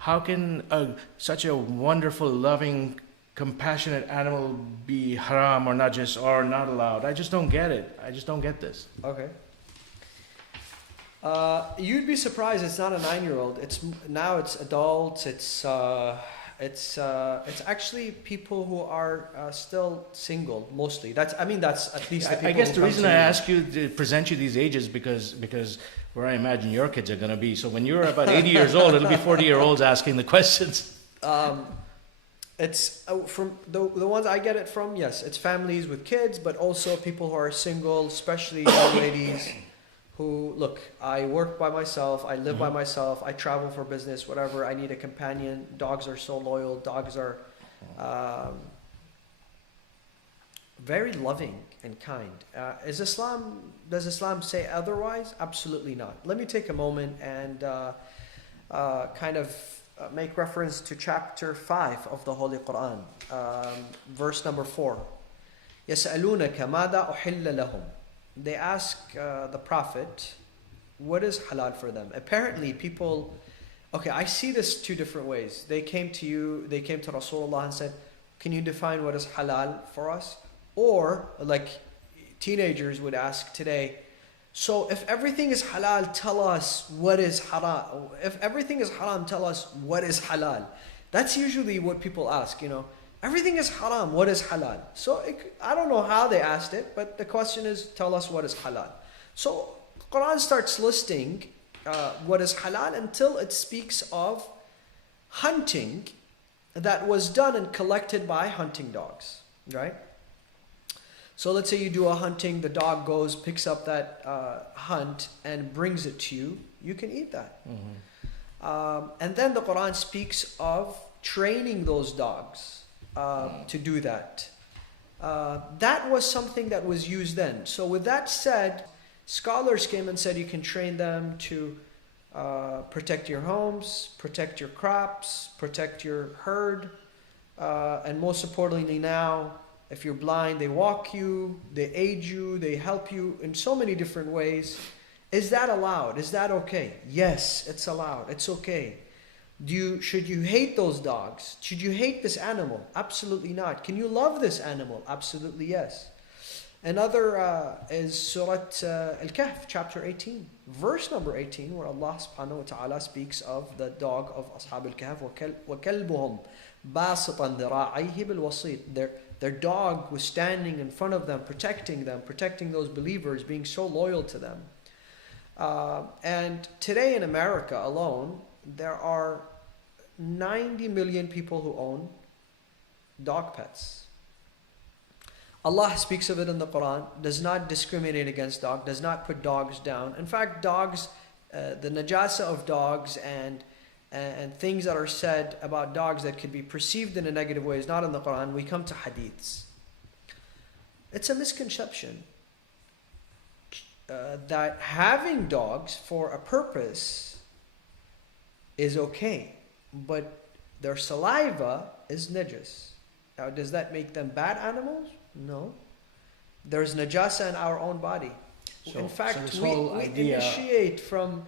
how can such a wonderful, loving, compassionate animal be haram or najis or not allowed? I just don't get it. I just don't get this. Okay. You'd be surprised. It's not a 9-year-old. It's adults. It's actually people who are still single mostly. That's at least the people I guess who the come reason to I me. ask you to present you these ages because where I imagine your kids are going to be. So when you're about 80 years old, it'll be 40-year-olds asking the questions. It's from the ones I get it from. Yes, it's families with kids, but also people who are single, especially young ladies who look. I work by myself. I live by myself. I travel for business. Whatever. I need a companion. Dogs are so loyal. Dogs are very loving and kind. Does Islam say otherwise? Absolutely not. Let me take a moment and make reference to chapter 5 of the Holy Quran, verse number 4. يَسْأَلُونَكَ مَاذَا أُحِلَّ لَهُمْ. They ask the Prophet, what is halal for them? Apparently people, I see this 2 different ways. They came to Rasulullah and said, can you define what is halal for us? Or like teenagers would ask today, so if everything is halal, tell us what is haram. If everything is haram, tell us what is halal. That's usually what people ask, Everything is haram, what is halal? So I don't know how they asked it, but the question is, tell us what is halal. So Quran starts listing what is halal until it speaks of hunting that was done and collected by hunting dogs, right? So let's say you do a hunting, the dog goes, picks up that hunt and brings it to you. You can eat that. And then the Quran speaks of training those dogs to do that. That was something that was used then. So with that said, scholars came and said you can train them to protect your homes, protect your crops, protect your herd, and most importantly now, if you're blind, they walk you, they aid you, they help you in so many different ways. Is that allowed? Is that okay? Yes, it's allowed. It's okay. Should you hate those dogs? Should you hate this animal? Absolutely not. Can you love this animal? Absolutely yes. Another is Surah Al-Kahf, chapter 18, verse number 18, where Allah subhanahu wa ta'ala speaks of the dog of Ashab al-Kahf, وَكَلْبُهُمْ بَاسِطًا ذِرَاعَيْهِ بِالْوَصِيدِ. Their dog was standing in front of them, protecting those believers, being so loyal to them. And today in America alone, there are 90 million people who own dog pets. Allah speaks of it in the Quran, does not discriminate against dogs, does not put dogs down. In fact, dogs, the najasa of dogs and things that are said about dogs that could be perceived in a negative way is not in the Quran. We come to hadiths. It's a misconception that having dogs for a purpose is okay, but their saliva is najis. Now, does that make them bad animals? No. There's najasa in our own body. In fact, we initiate from...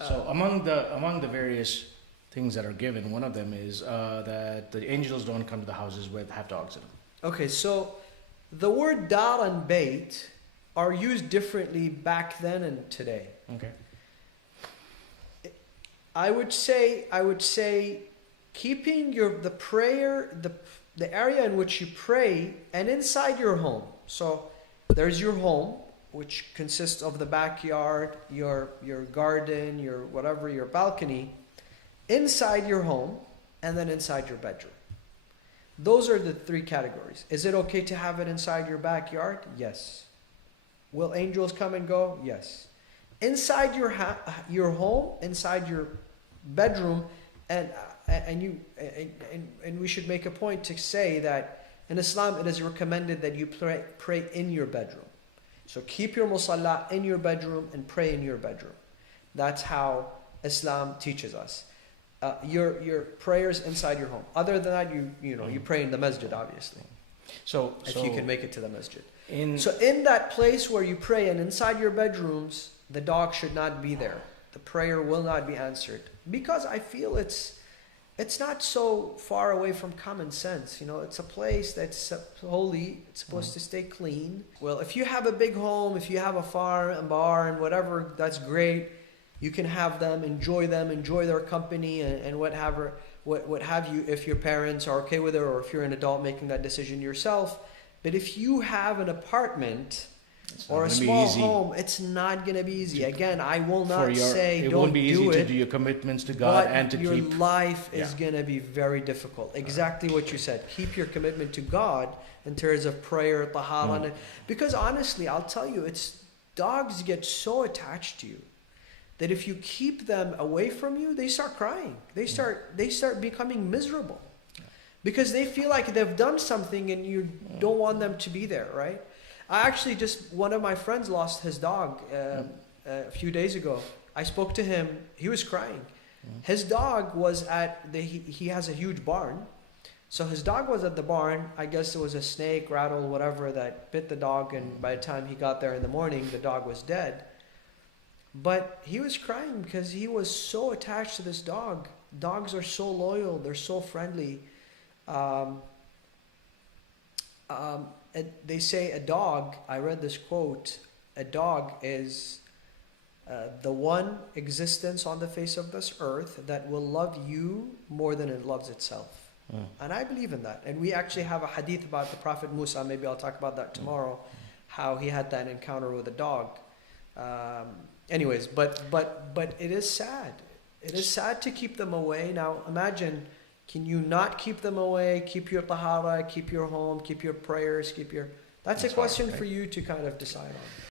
So among the various things that are given, one of them is that the angels don't come to the houses with have dogs in them. Okay, so the word dar and bait are used differently back then and today. Okay. I would say keeping the area in which you pray and inside your home. So there's your home, which consists of the backyard, your garden, your whatever, your balcony, inside your home, and then inside your bedroom. Those are the 3 categories. Is it okay to have it inside your backyard? Yes. Will angels come and go? Yes. Inside your home, inside your bedroom, and we should make a point to say that in Islam it is recommended that you pray in your bedroom. So keep your musalla in your bedroom and pray in your bedroom. That's how Islam teaches us. Your prayers inside your home. Other than that, you pray in the masjid, obviously. So if you can make it to the masjid. So in that place where you pray and inside your bedrooms, the dog should not be there. The prayer will not be answered because I feel it's it's not so far away from common sense. You know, it's a place that's holy. It's supposed to stay clean. Well, if you have a big home, if you have a farm, a barn, whatever, that's great. You can have them, enjoy their company, and what have you, if your parents are okay with it, or if you're an adult making that decision yourself. But if you have an apartment or a small home, it's not going to be easy. Again, I will not say it don't won't be easy do to it, do your commitments to God and to your keep. life is going to be very difficult. Exactly what you said. Keep your commitment to God in terms of prayer, tahara. Because honestly, I'll tell you, dogs get so attached to you that if you keep them away from you, they start crying. They start becoming miserable because they feel like they've done something and you don't want them to be there, right? I actually one of my friends lost his dog a few days ago. I spoke to him. He was crying. His dog was he has a huge barn. So his dog was at the barn. I guess there was a snake, rattle, whatever that bit the dog. And by the time he got there in the morning, the dog was dead. But he was crying because he was so attached to this dog. Dogs are so loyal. They're so friendly. They say a dog, I read this quote, a dog is the one existence on the face of this earth that will love you more than it loves itself. And I believe in that. And we actually have a hadith about the Prophet Musa. Maybe I'll talk about that tomorrow, how he had that encounter with a dog. Anyways, but it is sad. It is sad to keep them away. Now imagine, can you not keep them away? Keep your tahara, keep your home, keep your prayers, that's a question for you to kind of decide on.